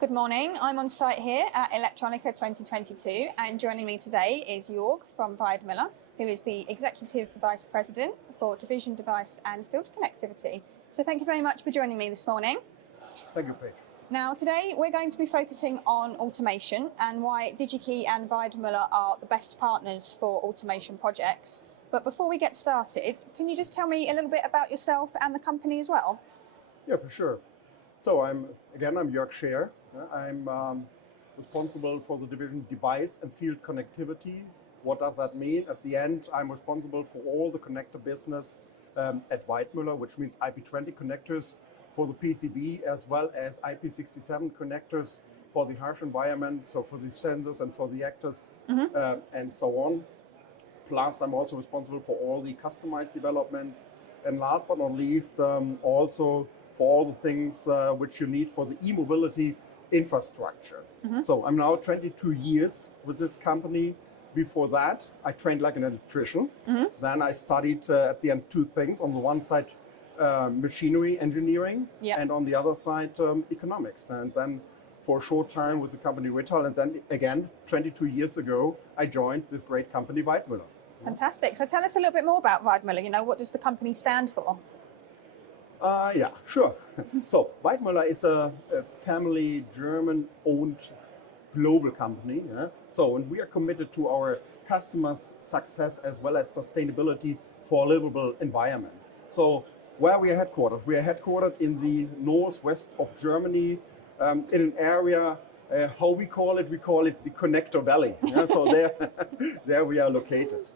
Good morning. I'm on site here at Electronica 2022, and joining me today is Jörg from Weidmuller, who is the Executive Vice President for Division Device and Field Connectivity. So thank you very much for joining me this morning. Thank you, Paige. Now today we're going to be focusing on automation and why Digi-Key and Weidmuller are the best partners for automation projects. But before we get started, can you just tell me a little bit about yourself and the company as well? Yeah, for sure. So I'm Jörg Scheer. I'm responsible for the division Device and Field Connectivity. What does that mean? At the end, I'm responsible for all the connector business at Weidmuller, which means IP20 connectors for the PCB as well as IP67 connectors for the harsh environment, so for the sensors and for the actors and so on. Plus, I'm also responsible for all the customized developments. And last but not least, also for all the things which you need for the e-mobility infrastructure. So I'm now 22 years with this company. Before that, I trained like an electrician. Then I studied at the end two things. On the one side, machinery engineering, and on the other side, economics. And then for a short time with the company Rittal, and then again, 22 years ago, I joined this great company, Weidmuller. Fantastic. So tell us a little bit more about Weidmuller. You know, what does the company stand for? Yeah, sure. So Weidmuller is a family German-owned global company. So, and we are committed to our customers' success as well as sustainability for a livable environment. So where we are headquartered? We are headquartered in the northwest of Germany, in an area, how we call it the Connector Valley. So there we are located.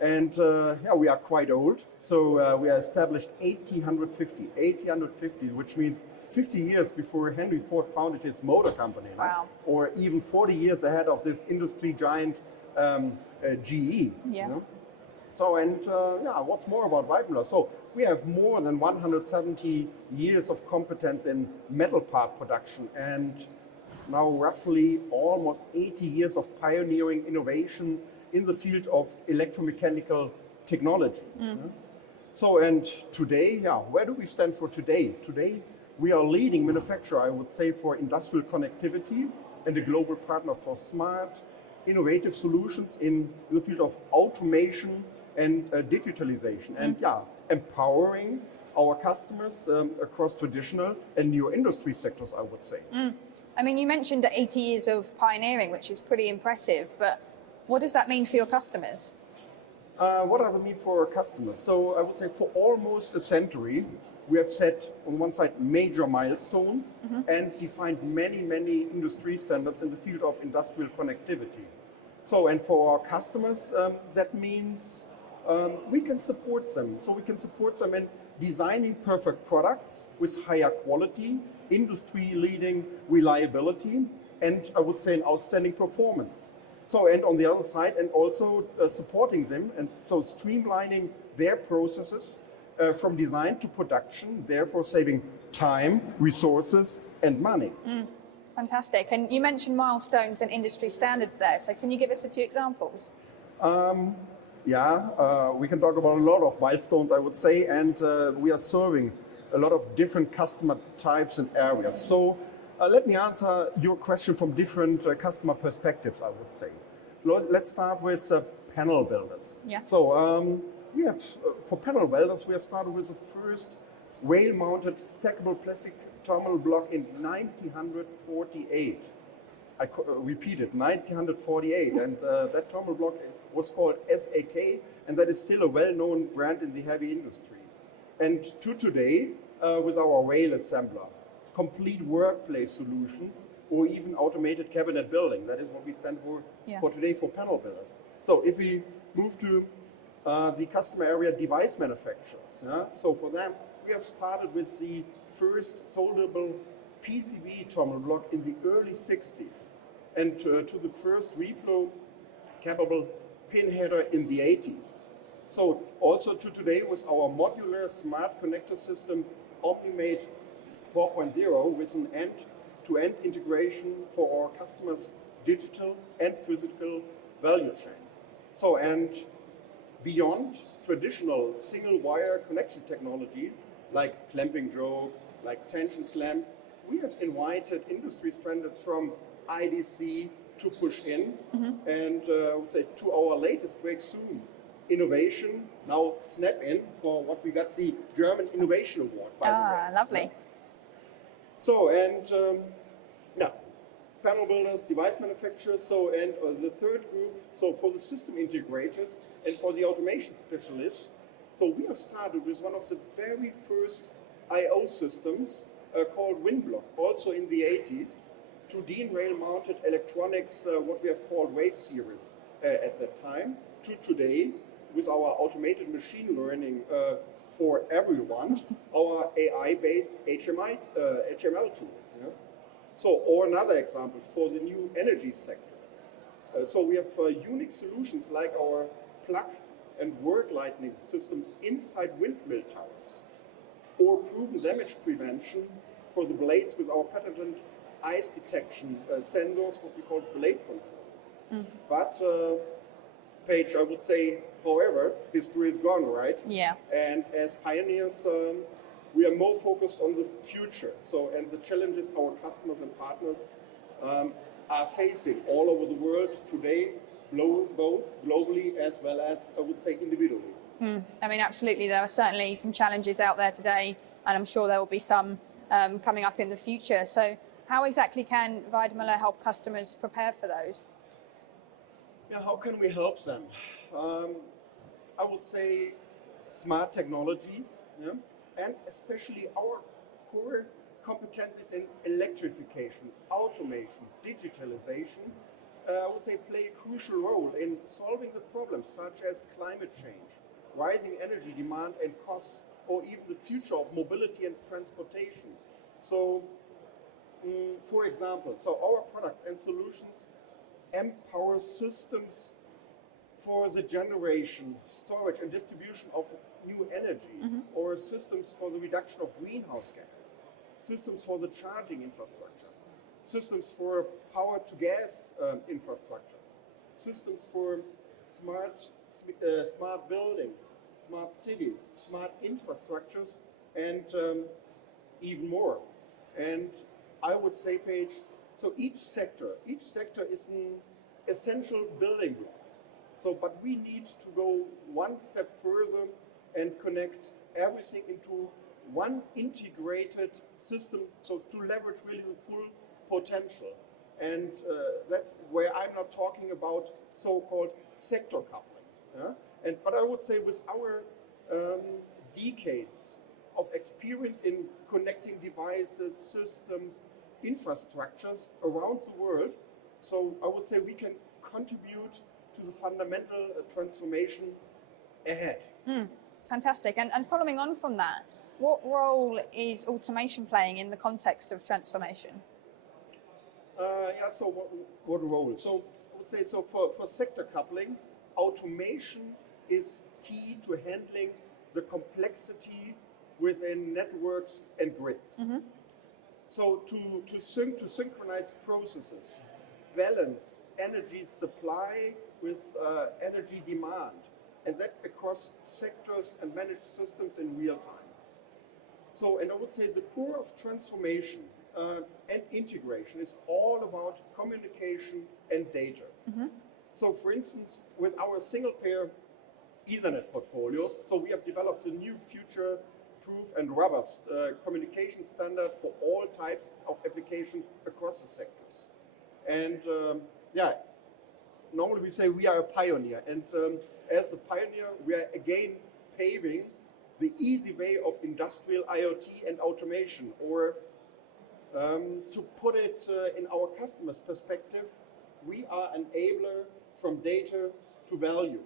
And yeah, we are quite old. So we are established 1850, which means 50 years before Henry Ford founded his motor company. Wow. Or even 40 years ahead of this industry giant GE. Yeah. You know? So, and yeah, what's more about Weidmuller? So we have more than 170 years of competence in metal part production and now roughly almost 80 years of pioneering innovation in the field of electromechanical technology. So, and today, yeah, where do we stand for today? Today, we are leading manufacturer, I would say, for industrial connectivity and a global partner for smart, innovative solutions in the field of automation and digitalization. And yeah, empowering our customers across traditional and new industry sectors, I would say. I mean, you mentioned 80 years of pioneering, which is pretty impressive, but what does that mean for your customers? What does it mean for our customers? So I would say for almost a century, we have set on one side major milestones and defined many industry standards in the field of industrial connectivity. So, and for our customers, that means we can support them. So we can support them in designing perfect products with higher quality, industry-leading reliability, and I would say an outstanding performance. So, and on the other side, and also supporting them, and so streamlining their processes from design to production, therefore saving time, resources, and money. Fantastic. And you mentioned milestones and industry standards there, so can you give us a few examples? Yeah, we can talk about a lot of milestones, I would say, and we are serving a lot of different customer types and areas. So let me answer your question from different customer perspectives, I would say. Let's start with panel builders. Yeah. So we have, for panel welders, we have started with the first rail-mounted stackable plastic terminal block in 1948. I repeat it, 1948, and that terminal block was called SAK, and that is still a well-known brand in the heavy industry. And to today, with our rail assembler, complete workplace solutions, or even automated cabinet building. That is what we stand for today for panel builders. So if we move to the customer area device manufacturers, so for them, we have started with the first solderable PCB terminal block in the early 60s, and to the first reflow capable pin header in the 80s. So also to today with our modular smart connector system OmniMate 4.0 with an end-to-end integration for our customers' digital and physical value chain. So, and beyond traditional single wire connection technologies like clamping joke, like tension clamp, we have invited industry standards from IDC to push in, and I would say to our latest breakthrough innovation, now snap in for what we got the German Innovation Award. By the way. Lovely. So, and now, panel builders, device manufacturers, so, and the third group, so for the system integrators and for the automation specialists, so we have started with one of the very first I/O systems called WinBlock, also in the 80s, to DIN rail mounted electronics, what we have called Wave Series at that time, to today, with our automated machine learning for everyone, our AI-based HML tool. Yeah? So, or another example for the new energy sector. So we have unique solutions like our plug and work lightning systems inside windmill towers, or proven damage prevention for the blades with our patented ice detection sensors, what we call blade control. But Paige, I would say, however, history is gone, right? Yeah. And as pioneers, we are more focused on the future. So, and the challenges our customers and partners are facing all over the world today, both globally as well as, I would say, individually. I mean, absolutely. There are certainly some challenges out there today, and I'm sure there will be some coming up in the future. So how exactly can Weidmuller help customers prepare for those? Yeah, how can we help them? I would say smart technologies, yeah? And especially our core competencies in electrification, automation, digitalization, I would say play a crucial role in solving the problems such as climate change, rising energy demand and costs, or even the future of mobility and transportation. So, for example, so our products and solutions empower systems for the generation, storage and distribution of new energy, or systems for the reduction of greenhouse gas, systems for the charging infrastructure, systems for power to gas infrastructures, systems for smart buildings, smart cities, smart infrastructures, and even more. And I would say, Paige, so each sector is an essential building block. So, but we need to go one step further and connect everything into one integrated system, so to leverage really the full potential. And that's where I'm not talking about so-called sector coupling. Yeah? But I would say with our decades of experience in connecting devices, systems, infrastructures around the world, so I would say we can contribute to the fundamental transformation ahead. Fantastic. And following on from that, what role is automation playing in the context of transformation? So what role? So I would say, so for sector coupling, automation is key to handling the complexity within networks and grids. So to synchronize processes, balance energy supply with energy demand, and that across sectors and managed systems in real time. So, and I would say the core of transformation and integration is all about communication and data. So, for instance, with our single pair Ethernet portfolio, so we have developed a new future-proof and robust communication standard for all types of application across the sectors. And normally we say we are a pioneer, and as a pioneer, we are again paving the easy way of industrial IoT and automation, or to put it in our customers' perspective, we are an enabler from data to value.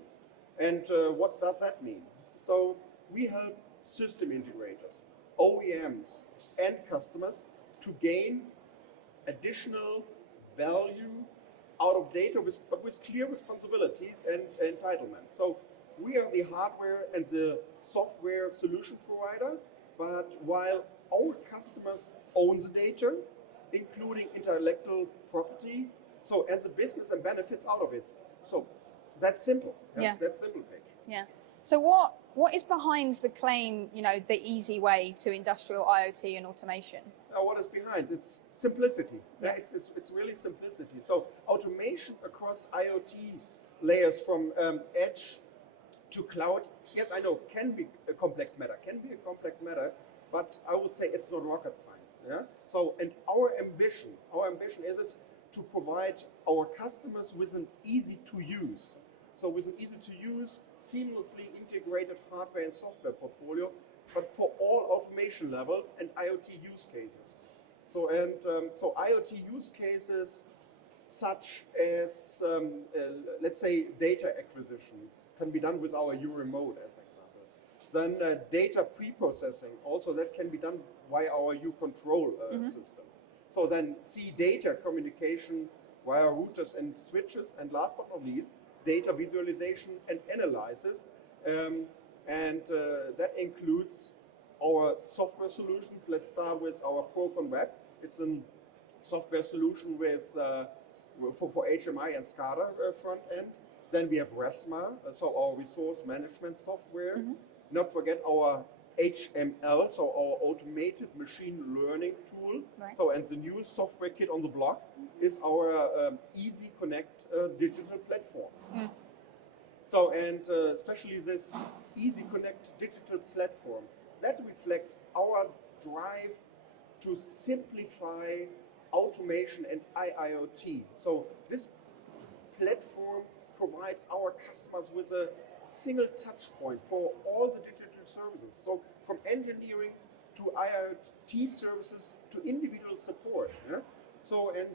And what does that mean? So we help system integrators, OEMs, and customers to gain additional value out of data, but with clear responsibilities and entitlements. So we are the hardware and the software solution provider, but while our customers own the data, including intellectual property, so and the business and benefits out of it. So that's simple. Yeah. That's simple, Paige. Yeah. So what What is behind the claim, the easy way to industrial IoT and automation? Now, what is behind? It's simplicity. Yeah. It's really simplicity. So automation across IoT layers from edge to cloud, yes, I know, can be a complex matter, but I would say it's not rocket science. Yeah. So, and our ambition is it to provide our customers with an easy to use. So with an easy to use, seamlessly integrated hardware and software portfolio, but for all automation levels and IoT use cases. So so IoT use cases such as let's say data acquisition can be done with our U-Remote as an example. Then data pre-processing, also that can be done via our U-Control system. So then data communication via routers and switches, and last but not least, data visualization and analysis. And that includes our software solutions. Let's start with our Procon Web. It's a software solution with for HMI and SCADA front end. Then we have RESMA, so our resource management software. Not forget our HML, so our automated machine learning tool. Right. So, and the new software kit on the block is our Easy Connect digital platform. So, and especially this Easy Connect digital platform, that reflects our drive to simplify automation and IIoT. So this platform provides our customers with a single touch point for all the digital services. So from engineering to IoT services to individual support. Yeah? So, and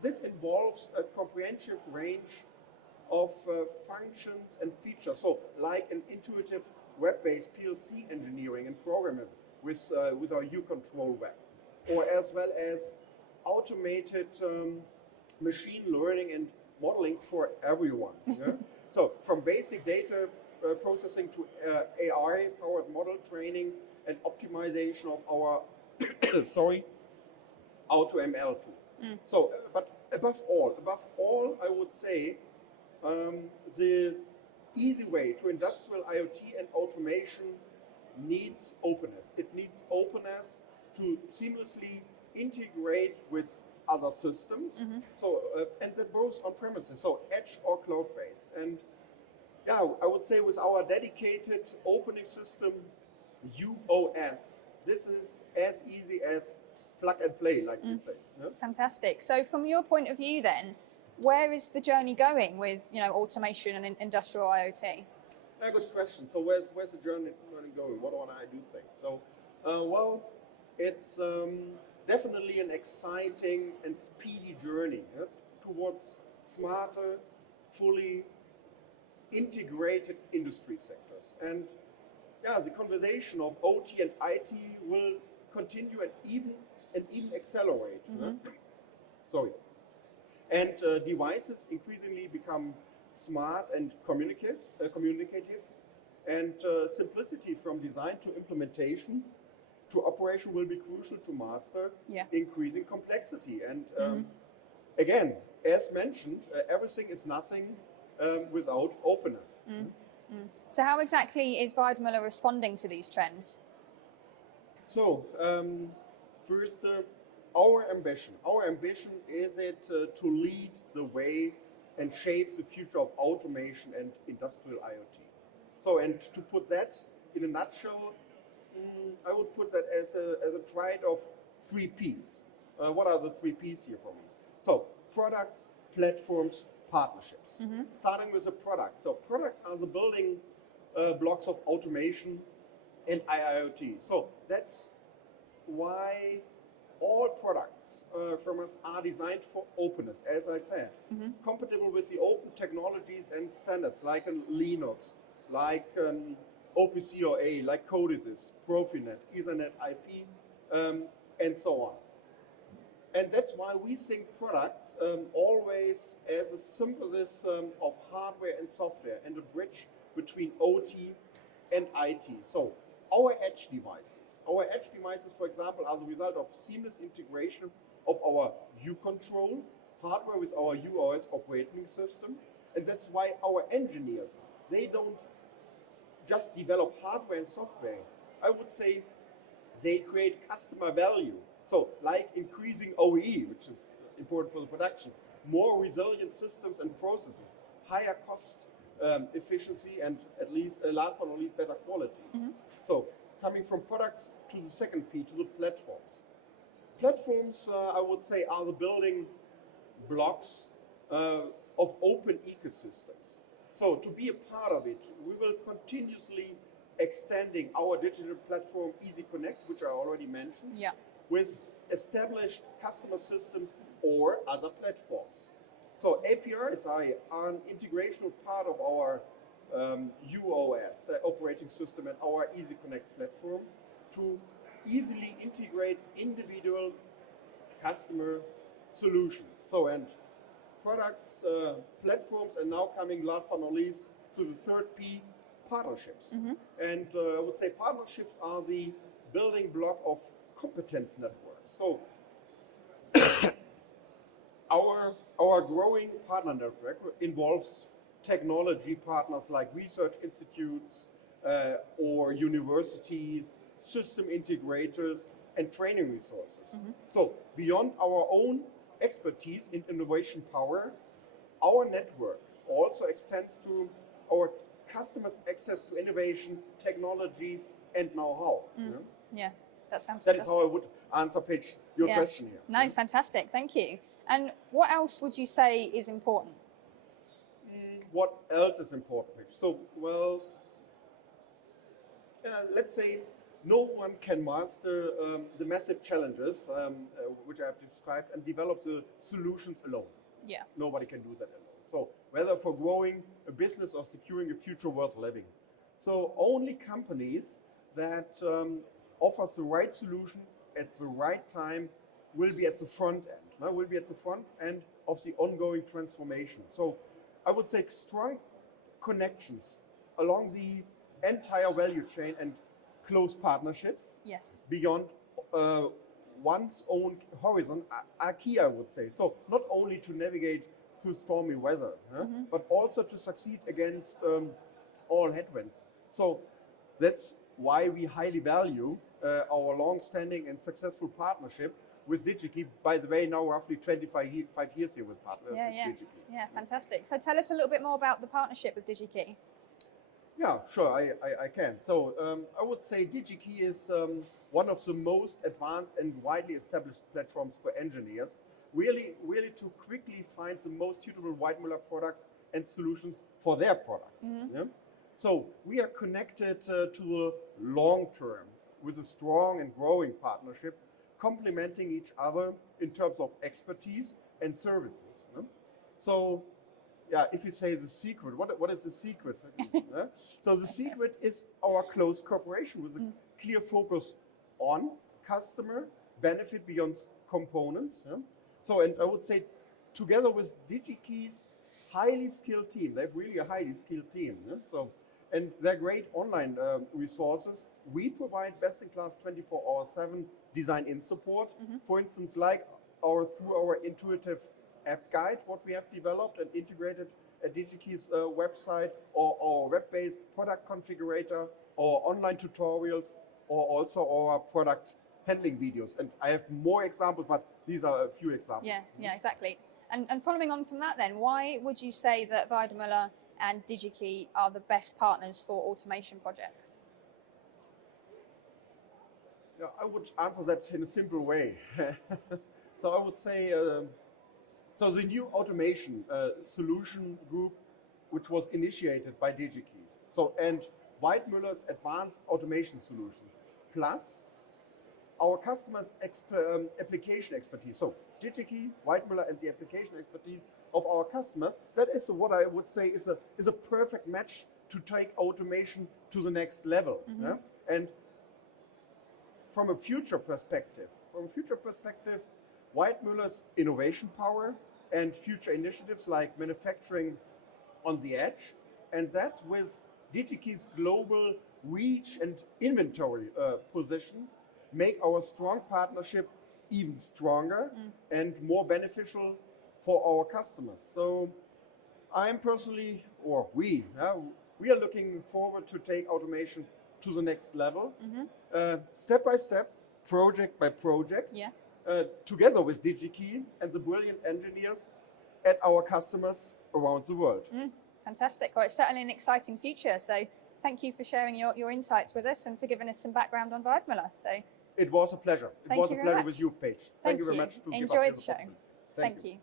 this involves a comprehensive range of functions and features. So like an intuitive web-based PLC engineering and programming with our U-Control web, or as well as automated machine learning and modeling for everyone. Yeah? So from basic data processing to AI-powered model training and optimization of our AutoML tool. So, but above all, I would say the easy way to industrial IoT and automation needs openness. It needs openness to seamlessly integrate with other systems. So, and that both on premises, so edge or cloud-based. And yeah, I would say with our dedicated opening system, UOS, this is as easy as plug and play, like we say. Yeah? Fantastic. So from your point of view then, where is the journey going with automation and industrial IoT? Yeah, good question. So where's the journey going? What do I do think? So, well, it's definitely an exciting and speedy journey towards smarter, fully integrated industry sectors. And yeah, the conversation of OT and IT will continue and even accelerate. Sorry. And devices increasingly become smart and communicative, and simplicity from design to implementation to operation will be crucial to master increasing complexity. And again, as mentioned, everything is nothing without openness. So how exactly is Weidmuller responding to these trends? So first, our ambition is it to lead the way and shape the future of automation and industrial IoT. So, and to put that in a nutshell, I would put that as a triad of 3 Ps. What are the 3 Ps here for me? So, products, platforms, partnerships. Starting with the product. So, products are the building blocks of automation and IIoT. So, that's why all products from us are designed for openness, as I said, compatible with the open technologies and standards like Linux, like OPC/OA, like Codesys, Profinet, Ethernet IP, and so on. And that's why we think products always as a synthesis of hardware and software and a bridge between OT and IT. So our edge devices, for example, are the result of seamless integration of our U-Control hardware with our UOS operating system. And that's why our engineers, they don't just develop hardware and software. I would say they create customer value. So like increasing OEE, which is important for the production, more resilient systems and processes, higher cost efficiency, and at least, last but not least, better quality. So coming from products to the second P, to the platforms. Platforms, I would say, are the building blocks of open ecosystems. So to be a part of it, we will continuously extending our digital platform Easy Connect, which I already mentioned, with established customer systems or other platforms. So APIs are an integrational part of our UOS operating system and our Easy Connect platform to easily integrate individual customer solutions. So, and products, platforms, and now coming last but not least to the third P, partnerships. And I would say partnerships are the building block of competence networks. So our growing partner network involves technology partners like research institutes or universities, system integrators, and training resources. So beyond our own expertise in innovation power, our network also extends to our customers' access to innovation, technology, and know-how. Yeah, that sounds That fantastic. is how I would answer, Paige, your question here. No, fantastic, thank you. And what else would you say is important? What else is important, Paige? So, well, let's say no one can master the massive challenges which I have described and develop the solutions alone. Yeah. Nobody can do that alone. So whether for growing a business or securing a future worth living. So only companies that offers the right solution at the right time will be at the front end, will be at the front end of the ongoing transformation. So I would say strong connections along the entire value chain and close partnerships beyond one's own horizon are key, I would say. So not only to navigate through stormy weather, but also to succeed against all headwinds. So that's why we highly value our long-standing and successful partnership with Digi-Key. By the way, now roughly 25 years here with Digi-Key. Yeah, fantastic. So tell us a little bit more about the partnership with Digi-Key. Yeah, sure, I can. So I would say Digi-Key is one of the most advanced and widely established platforms for engineers, really to quickly find the most suitable Weidmuller products and solutions for their products. So we are connected to the long term with a strong and growing partnership, complementing each other in terms of expertise and services. So yeah, if you say the secret, what is the secret? So the secret is our close cooperation with a clear focus on customer benefit beyond components. So, and I would say together with Digi-Key's highly skilled team, they have really a highly skilled team. So, and their great online resources, we provide best-in-class 24/7 design-in support. For instance, like through our intuitive app guide, what we have developed and integrated at Digi-Key's website, or our web-based product configurator, or online tutorials, or also our product handling videos. And I have more examples, but these are a few examples. Yeah, exactly. And following on from that then, why would you say that Weidmuller and Digi-Key are the best partners for automation projects? Yeah, I would answer that in a simple way. So I would say, so the new automation solution group, which was initiated by Digi-Key, so and Weidmuller's advanced automation solutions, plus our customers' application expertise. So Digi-Key, Weidmuller, and the application expertise of our customers. That is what I would say is a perfect match to take automation to the next level. And from a future perspective, Weidmuller's innovation power and future initiatives like manufacturing on the edge, and that with Digi-Key's global reach and inventory position, make our strong partnership even stronger and more beneficial for our customers. So I am personally, or we we are looking forward to take automation to the next level, step by step, project by project, together with Digi-Key and the brilliant engineers at our customers around the world. Fantastic. Well, it's certainly an exciting future. So thank you for sharing your insights with us and for giving us some background on Weidmuller. So it was a pleasure. It was a pleasure with you, Paige. Thank you very much. Enjoyed the show. Thank you.